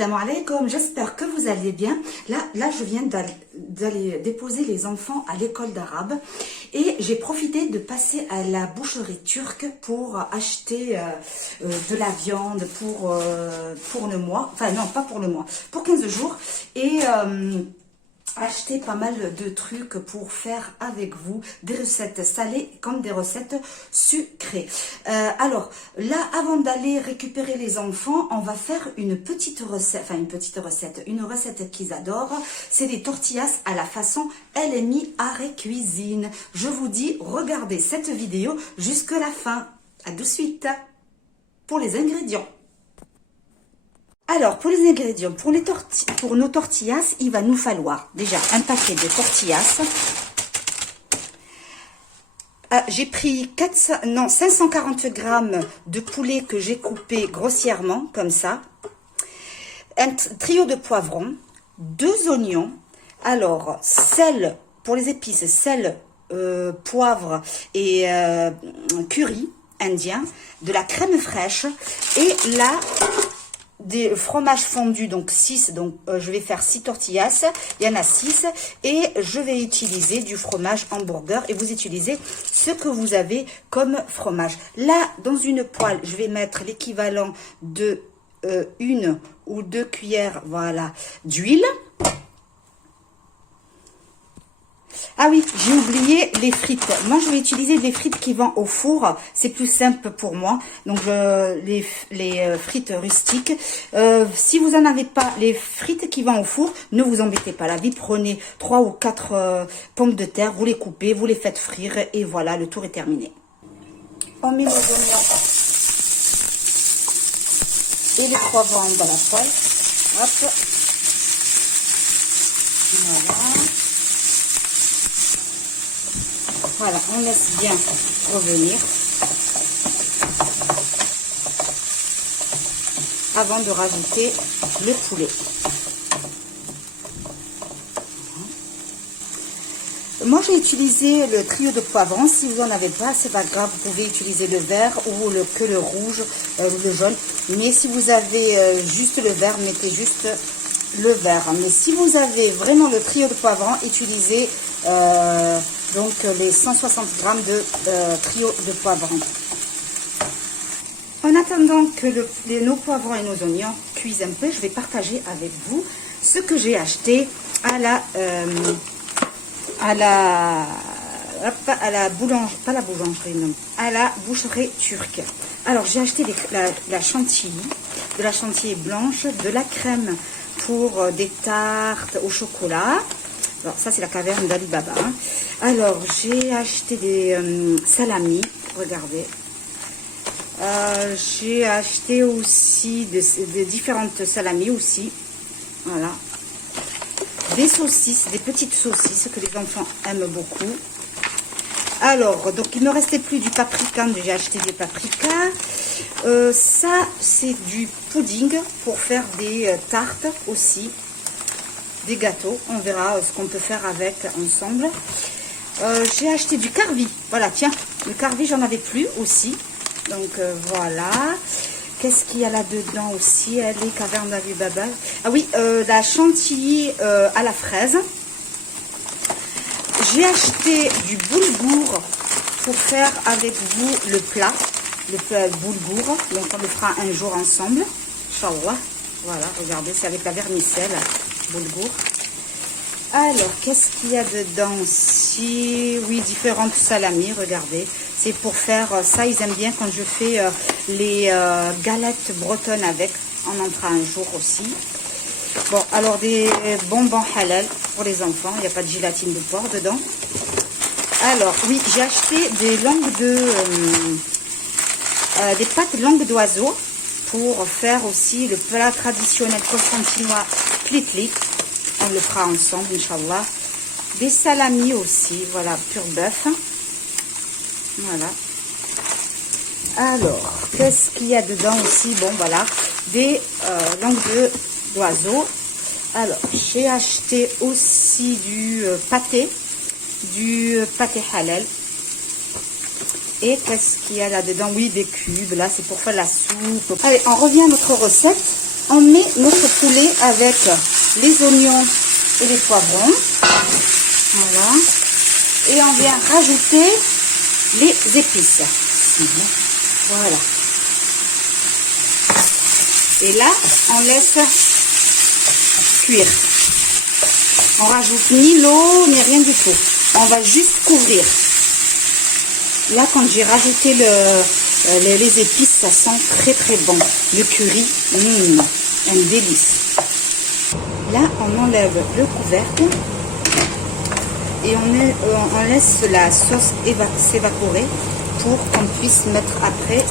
Salam alaikum, j'espère que vous allez bien. Là je viens d'aller déposer les enfants à l'école d'arabe et j'ai profité de passer à la boucherie turque pour acheter de la viande pour le mois, enfin non pas pour le mois, pour 15 jours et acheter pas mal de trucs pour faire avec vous des recettes salées comme des recettes sucrées. Alors là, avant d'aller récupérer les enfants, on va faire une recette qu'ils adorent. C'est des tortillas à la façon LMI Arrêt Cuisine. Je vous dis, regardez cette vidéo jusqu'à la fin. À de suite pour les ingrédients. Alors, pour les ingrédients, pour nos tortillas, il va nous falloir déjà un paquet de tortillas. J'ai pris 540 grammes de poulet que j'ai coupé grossièrement, comme ça. Un trio de poivrons, 2 oignons. Alors, sel, pour les épices, sel, poivre et curry indien, de la crème fraîche et là, des fromages fondus, donc 6, donc je vais faire 6 tortillas, il y en a 6 et je vais utiliser du fromage hamburger et vous utilisez ce que vous avez comme fromage. Là, dans une poêle, je vais mettre l'équivalent de 1 ou 2 cuillères, voilà, d'huile. Ah oui, j'ai oublié les frites. Moi, je vais utiliser des frites qui vont au four. C'est plus simple pour moi. Donc, les frites rustiques. Si vous n'en avez pas, les frites qui vont au four, ne vous embêtez pas. Là, vous prenez 3 ou 4 pommes de terre, vous les coupez, vous les faites frire et voilà, le tour est terminé. On met les oignons et les poivrons dans la poêle. Hop. Voilà. Voilà, on laisse bien revenir avant de rajouter le poulet. Moi, j'ai utilisé le trio de poivrons. Si vous n'en avez pas, c'est pas grave. Vous pouvez utiliser le vert ou que le rouge ou le jaune. Mais si vous avez juste le vert, mettez juste le vert. Mais si vous avez vraiment le trio de poivrons, utilisez donc les 160 grammes de trio de poivrons. En attendant que nos poivrons et nos oignons cuisent un peu, je vais partager avec vous ce que j'ai acheté à la boulangerie, pas la boulangerie, non, à la boucherie turque. Alors j'ai acheté de la chantilly blanche, de la crème pour des tartes au chocolat. Alors ça c'est la caverne d'Ali Baba. Hein. Alors j'ai acheté des salamis, regardez. J'ai acheté aussi des différentes salamis aussi. Voilà. Des saucisses, des petites saucisses que les enfants aiment beaucoup. Alors, donc il ne me restait plus du paprika, j'ai acheté des paprikas. Ça c'est du pudding pour faire des tartes aussi. Des gâteaux, on verra ce qu'on peut faire avec ensemble. J'ai acheté du carvi, voilà, tiens, le carvi j'en avais plus aussi, donc voilà. Qu'est-ce qu'il y a là-dedans aussi, les cavernes d'Ali Baba. Ah oui, la chantilly à la fraise. J'ai acheté du boulgour pour faire avec vous le plat boulgour, donc on le fera un jour ensemble, Inch'Allah. Voilà, regardez, c'est avec la vermicelle. Boulgour. Alors, qu'est-ce qu'il y a dedans aussi? Oui, différentes salamis, regardez. C'est pour faire ça, ils aiment bien quand je fais les galettes bretonnes avec. On en fera un jour aussi. Bon, alors des bonbons halal pour les enfants. Il n'y a pas de gélatine de porc dedans. Alors, oui, j'ai acheté des langues des pâtes langues d'oiseau pour faire aussi le plat traditionnel constantinois plitlik. On le fera ensemble, Inch'Allah. Des salamis aussi, voilà, pur bœuf. Voilà. Alors, qu'est-ce qu'il y a dedans aussi? Bon, voilà, des langues d'oiseau. Alors, j'ai acheté aussi du pâté halal. Et qu'est-ce qu'il y a là-dedans? Oui, des cubes, là, c'est pour faire la soupe. Allez, on revient à notre recette. on met notre poulet avec les oignons et les poivrons. Voilà. Et on vient rajouter les épices. Voilà. Et là, on laisse cuire. On rajoute ni l'eau, ni rien du tout. On va juste couvrir. Là, quand j'ai rajouté les épices, ça sent très très bon. Le curry, un délice. Là, on enlève le couvercle et on laisse la sauce s'évaporer pour qu'on puisse mettre après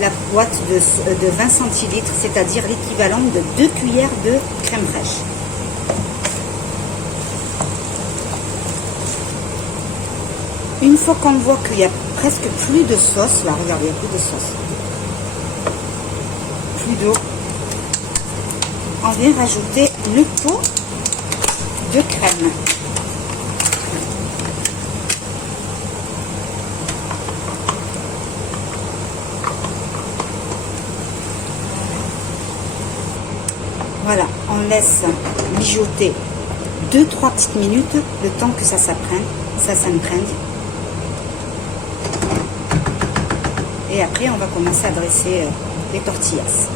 la boîte de 20 centilitres, c'est-à-dire l'équivalent de 2 cuillères de crème fraîche. Une fois qu'on voit qu'il n'y a presque plus de sauce, là, regardez, il n'y a plus de sauce, plus d'eau, on vient rajouter le pot de crème. Voilà, on laisse mijoter 2-3 petites minutes, le temps que ça s'imprègne. Et après, on va commencer à dresser les tortillas.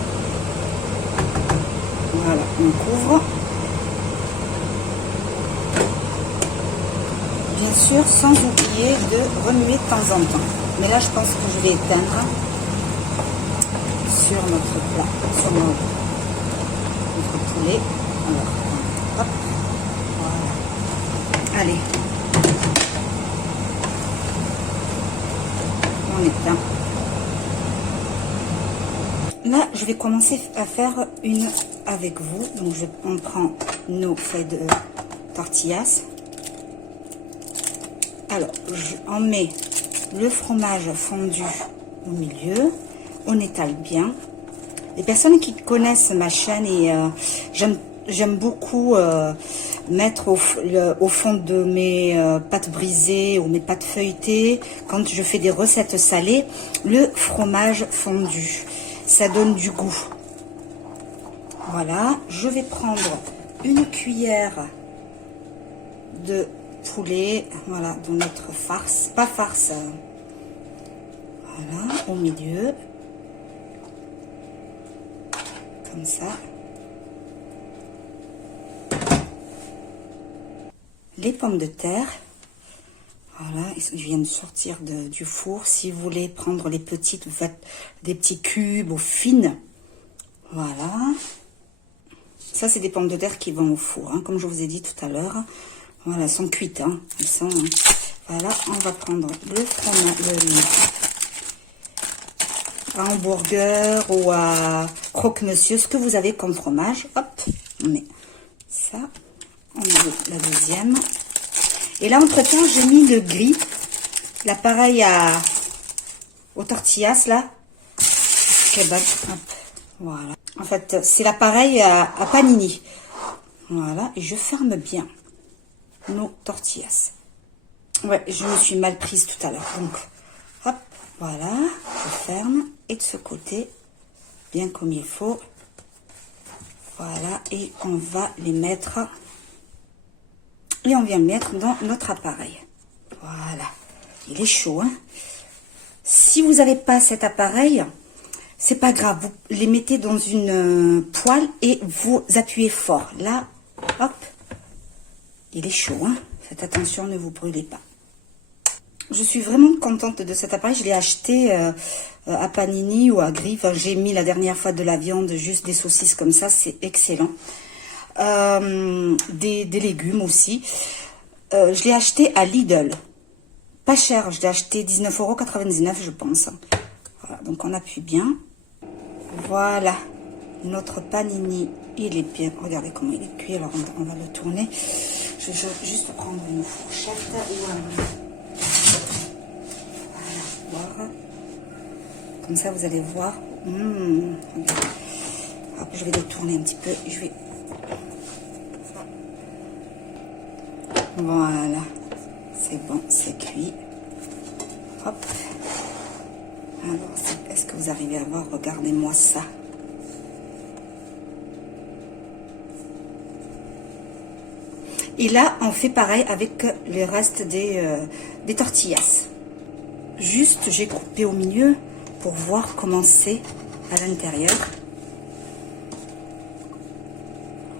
Voilà, on couvre. Bien sûr, sans oublier de remuer de temps en temps. Mais là, je pense que je vais éteindre sur notre plat, sur notre poulet. Alors, hop, voilà. Allez. On éteint. Là, je vais commencer à faire une avec vous. Donc, on prend nos feuilles de tortillas. Alors, on met le fromage fondu au milieu. On étale bien. Les personnes qui connaissent ma chaîne, et j'aime beaucoup mettre au fond de mes pâtes brisées ou mes pâtes feuilletées, quand je fais des recettes salées, le fromage fondu. Ça donne du goût. Voilà, je vais prendre une cuillère de poulet, voilà, de notre farce, pas farce, voilà, au milieu, comme ça. Les pommes de terre, voilà, je viens de sortir du four. Si vous voulez prendre les petites, des petits cubes ou fines, voilà. Ça, c'est des pommes de terre qui vont au four, hein, comme je vous ai dit tout à l'heure. Voilà, elles sont cuites, hein, elles sont, voilà, on va prendre le fromage, à hamburger ou à croque-monsieur, ce que vous avez comme fromage. Hop, on met ça, on met la deuxième. Et là, entre-temps, j'ai mis le gris, l'appareil aux tortillas, là. Kebab, hop, voilà. En fait, c'est l'appareil à panini. Voilà, et je ferme bien nos tortillas. Ouais, je me suis mal prise tout à l'heure. Donc, hop, voilà, je ferme. Et de ce côté, bien comme il faut. Voilà, et on va les mettre... Et on vient le mettre dans notre appareil. Voilà. Il est chaud, hein. Si vous n'avez pas cet appareil, c'est pas grave. Vous les mettez dans une poêle et vous appuyez fort. Là, hop. Il est chaud, hein. Faites attention, ne vous brûlez pas. Je suis vraiment contente de cet appareil. Je l'ai acheté à Panini ou à Gris. Enfin, j'ai mis la dernière fois de la viande, juste des saucisses comme ça. C'est excellent. Des légumes aussi. Je l'ai acheté à Lidl. Pas cher, je l'ai acheté 19,99 €, je pense. Voilà, donc on appuie bien. Voilà, notre panini, il est bien. Regardez comment il est cuit. Alors on va le tourner. Je vais juste prendre une fourchette ou voilà. Comme ça, vous allez voir. Hop, je vais le tourner un petit peu. Je vais... Voilà, c'est bon, c'est cuit. Hop. Alors, est-ce que vous arrivez à voir? Regardez-moi ça. Et là, on fait pareil avec le reste des tortillas. Juste, j'ai coupé au milieu pour voir comment c'est à l'intérieur.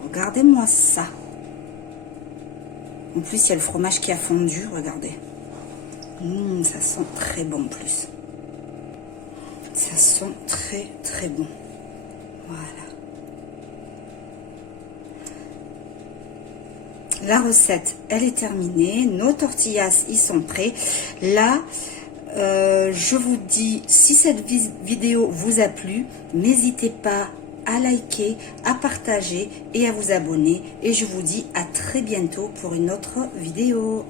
Regardez-moi ça. En plus, il y a le fromage qui a fondu, regardez. Ça sent très bon en plus. Ça sent très très bon. Voilà. La recette, elle est terminée. Nos tortillas, ils sont prêts. Là, je vous dis, si cette vidéo vous a plu, n'hésitez pas à liker, à partager et à vous abonner. Et je vous dis à très bientôt pour une autre vidéo.